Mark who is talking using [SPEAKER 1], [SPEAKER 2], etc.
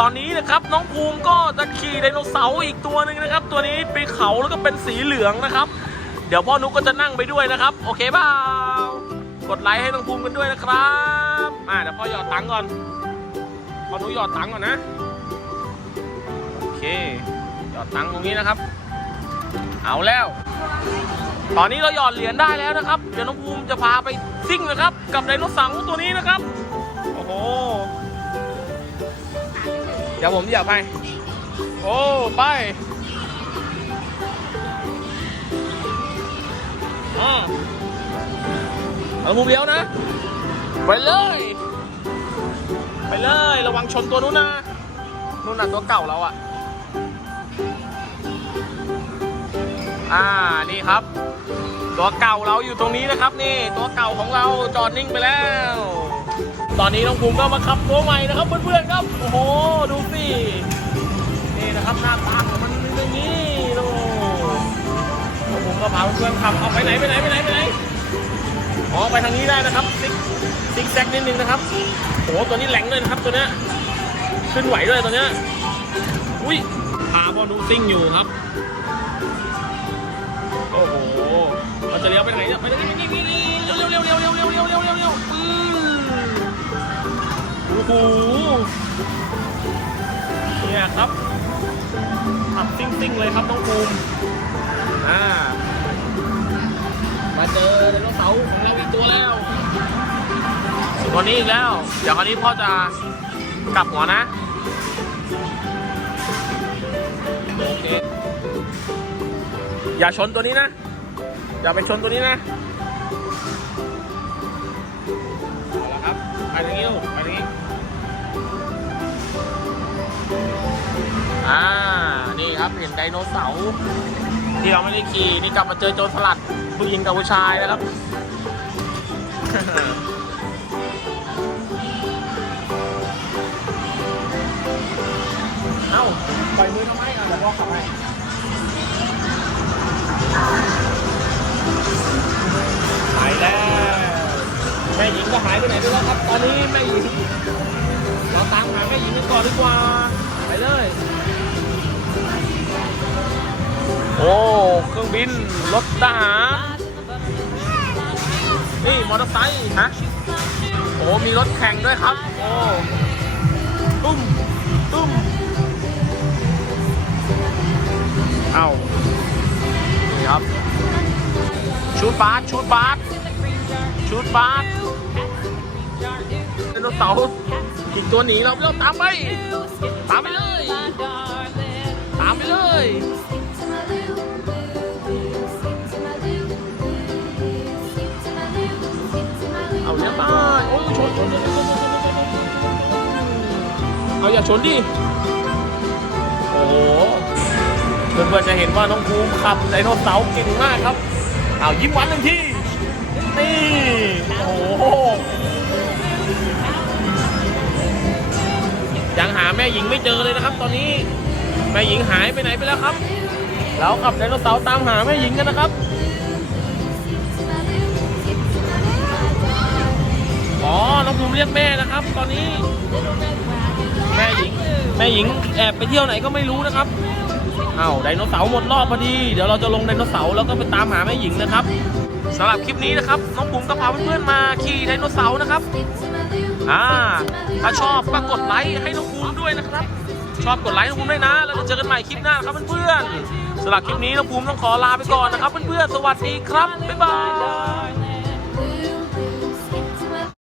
[SPEAKER 1] ตอนนี้นะครับน้องภูมิก็จะขี่ไดโนเสาร์อีกตัวหนึ่งนะครับ ตัวนี้ไปเขาแล้วก็เป็นสีเหลืองนะครับ เดี๋ยวพ่อนุกก็จะนั่งไปด้วยนะครับ โอเคเปล่ากดไลค์ให้น้องภูมิกันด้วยนะครับอ่าเดี๋ยวพ่อหยอดตังก่อนพ่อนุกหยอดตังก่อนนะโอเคหยอดตังตรงนี้นะครับ เอาแล้ว ตอนนี้เราหยอดเหรียญได้แล้วนะครับ เดี๋ยวน้องภูมิจะพาไปซิ่งนะครับ กับไดโนเสาร์ตัวนี้นะครับโอ้โห เดี๋ยวผมเหยียบให้ โอ้ ไปอ่าเอาภูมิเลี้ยวนะ ไปเลย ไปเลย ระวังชนตัวนู้นนะ นู่นน่ะตัวเก่าเราอะอ่า นี่ครับ ตัวเก่าเราอยู่ตรงนี้นะครับ นี่ ตัวเก่าของเราจอดนิ่งไปแล้ว ตอนนี้น้องภูมิก็มาขับตัวใหม่นะครับเพื่อนๆครับ โอ้โห ดูสินี่นะครับหน้าตาของมันเป็นอย่างนี้โอ้น้องภูมิก็พาเพื่อนๆขับเอาไปไหนไปไหนไปไหนไปไหนอ๋อไปทางนี้ได้นะครับซิกซิกแซกนิดนึงนะครับโอ้ตัวนี้แหลงเลยนะครับตัวเนี้ยขึ้นไหวด้วยตัวเนี้ยอุ้ยพาบอลนุซิ่งอยู่ครับโอ้โหมันจะเลี้ยวไปไหนเนี่ยไปทางนี้นี่ยเร็วเร็วเร็วเร็วเร็วเร็วเร็วเร็วเร็วเร็ว หเนี่ยครับขับซิ่งซิ่งเลยครับน้องภูมิอ่ามาเจอไดโนเสาร์ของเราอีกตัวแล้วตัวนี้อีกแล้ว เดี๋ยวคราวนี้พ่อจะกลับหัวนะโอเคอย่าชนตัวนี้นะ อย่าไปชนตัวนี้นะเอาละครับไปทางนี้ลูกไป เห็นไดโนเสาร์ที่เราไม่ได้ขี่นี่กลับมาเจอโจรสลัดผู้หญิงกับผู้ชายนะครับ เอ้าปล่อยมือทำไมอะเดี๋ยวพ่อขับให้หายแล้วแม่หญิงก็หายไปไหนไปแล้วครับ ตอนนี้แม่หญิงเราตามหาแม่หญิงกันก่อนดีกว่า ไปเลย โอ้เครื่องบินรถทหารนี่มอเตอร์ไซค์ฮะโอ้มีรถแข่งด้วยครับ โอ้ตุ้มตุ้มเอ้านี่ครับ ชุดบาสชุดบาสชุดบาสไดโนรถเสาอีกตัวหนีเราเราตามไปตามไป เอาเลี้ยวไปโอ้ยชนชนชนชนชนชนชนชนเอาอย่าชนดิโอ้โหเพื่อนๆจะเห็นว่าน้องภูมิขับไดโนเสาร์เก่งมากครับเอายิ้มหวานหนึ่งทีนี่โอ้โหยังหาแม่หญิงไม่เจอเลยนะครับ ตอนนี้แม่หญิงหายไปไหนไปแล้วครับ เราขับไดโนเสาร์ตามหาแม่หญิงกันนะครับ รียกแม่นะครับ ตอนนี้ แม่หญิง แม่หญิงแอบไปเที่ยวไหนก็ไม่รู้นะครับอ้าวไดโนเสาร์หมดรอบพอดี เดี๋ยวเราจะลงไดโนเสาร์แล้วก็ไปตามหาแม่หญิงนะครับสำหรับคลิปนี้นะครับน้องปุ๋มก็พาเพื่อนๆมาขี่ไดโนเสาร์นะครับอ่าถ้าชอบก็กดไลค์ให้น้องภูมิด้วยนะครับ ชอบกดไลค์น้องภูมิด้วยนะแล้วเจอกันใหม่คลิปหน้าครับเพื่อนๆสำหรับคลิปนี้น้องภูมิต้องขอลาไปก่อนนะครับเพื่อนๆสวัสดีครับบ๊ายบาย